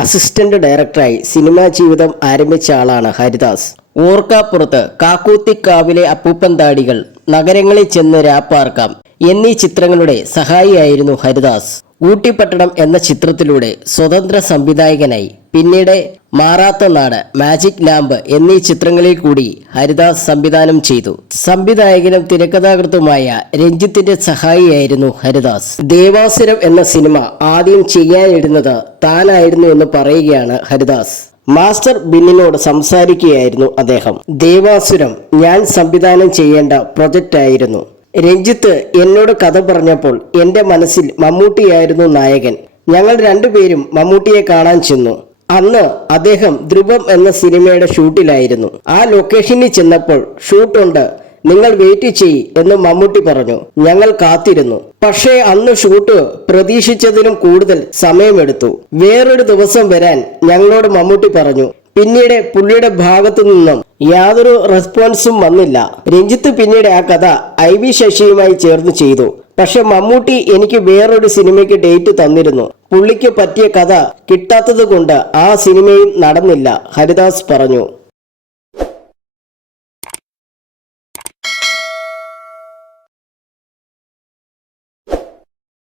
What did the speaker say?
Assistant ഡയറക്ടറായി cinema ജീവിതം ആരംഭിച്ച ആളാണ് ഹരിദാസ്. ഓർക്കാപ്പുറത്ത് കാക്കൂത്തിക്കാവിലെ അപ്പൂപ്പൻ താടികൾ നഗരങ്ങളിൽ ചെന്ന് രാപ്പാർക്കാം എന്നീ ചിത്രങ്ങളുടെ സഹായിയായിരുന്നു ഹരിദാസ്. ഊട്ടിപ്പട്ടണം എന്ന ചിത്രത്തിലൂടെ സ്വതന്ത്ര സംവിധായകനായി പിന്നീട് മാറാത്ത നാട് മാജിക് ലാമ്പ് എന്നീ ചിത്രങ്ങളിൽ കൂടി ഹരിദാസ് സംവിധാനം ചെയ്തു. സംവിധായകനും തിരക്കഥാകൃത്തുമായ രഞ്ജിത്തിന്റെ സഹായിയായിരുന്നു ഹരിദാസ്. ദേവാസുരം എന്ന സിനിമ ആദ്യം ചെയ്യാനിരുന്നത് താനായിരുന്നു എന്ന് പറയുകയാണ് ഹരിദാസ്. മാസ്റ്റർ ബിന്നിനോട് സംസാരിക്കുകയായിരുന്നു അദ്ദേഹം. ദേവാസുരം ഞാൻ സംവിധാനം ചെയ്യേണ്ട പ്രൊജക്റ്റ് ആയിരുന്നു. രഞ്ജിത്ത് എന്നോട് കഥ പറഞ്ഞപ്പോൾ എന്റെ മനസ്സിൽ മമ്മൂട്ടിയായിരുന്നു നായകൻ. ഞങ്ങൾ രണ്ടുപേരും മമ്മൂട്ടിയെ കാണാൻ ചെന്നു. അന്ന് അദ്ദേഹം ധ്രുവം എന്ന സിനിമയുടെ ഷൂട്ടിലായിരുന്നു. ആ ലൊക്കേഷനിൽ ചെന്നപ്പോൾ ഷൂട്ട് ഉണ്ട് നിങ്ങൾ വെയിറ്റ് ചെയ് എന്ന് മമ്മൂട്ടി പറഞ്ഞു. ഞങ്ങൾ കാത്തിരുന്നു. പക്ഷേ അന്ന് ഷൂട്ട് പ്രതീക്ഷിച്ചതിലും കൂടുതൽ സമയമെടുത്തു. വേറൊരു ദിവസം വരാൻ ഞങ്ങളോട് മമ്മൂട്ടി പറഞ്ഞു. പിന്നീട് പുള്ളിയുടെ ഭാഗത്തു നിന്നും യാതൊരു റെസ്പോൺസും വന്നില്ല. രഞ്ജിത്ത് പിന്നീട് ആ കഥ ഐ വി ശശിയുമായി ചേർന്ന് ചെയ്തു. പക്ഷെ മമ്മൂട്ടി എനിക്ക് വേറൊരു സിനിമയ്ക്ക് ഡേറ്റ് തന്നിരുന്നു. പുള്ളിക്ക് പറ്റിയ കഥ കിട്ടാത്തത് കൊണ്ട് ആ സിനിമയും നടന്നില്ല ഹരിദാസ് പറഞ്ഞു.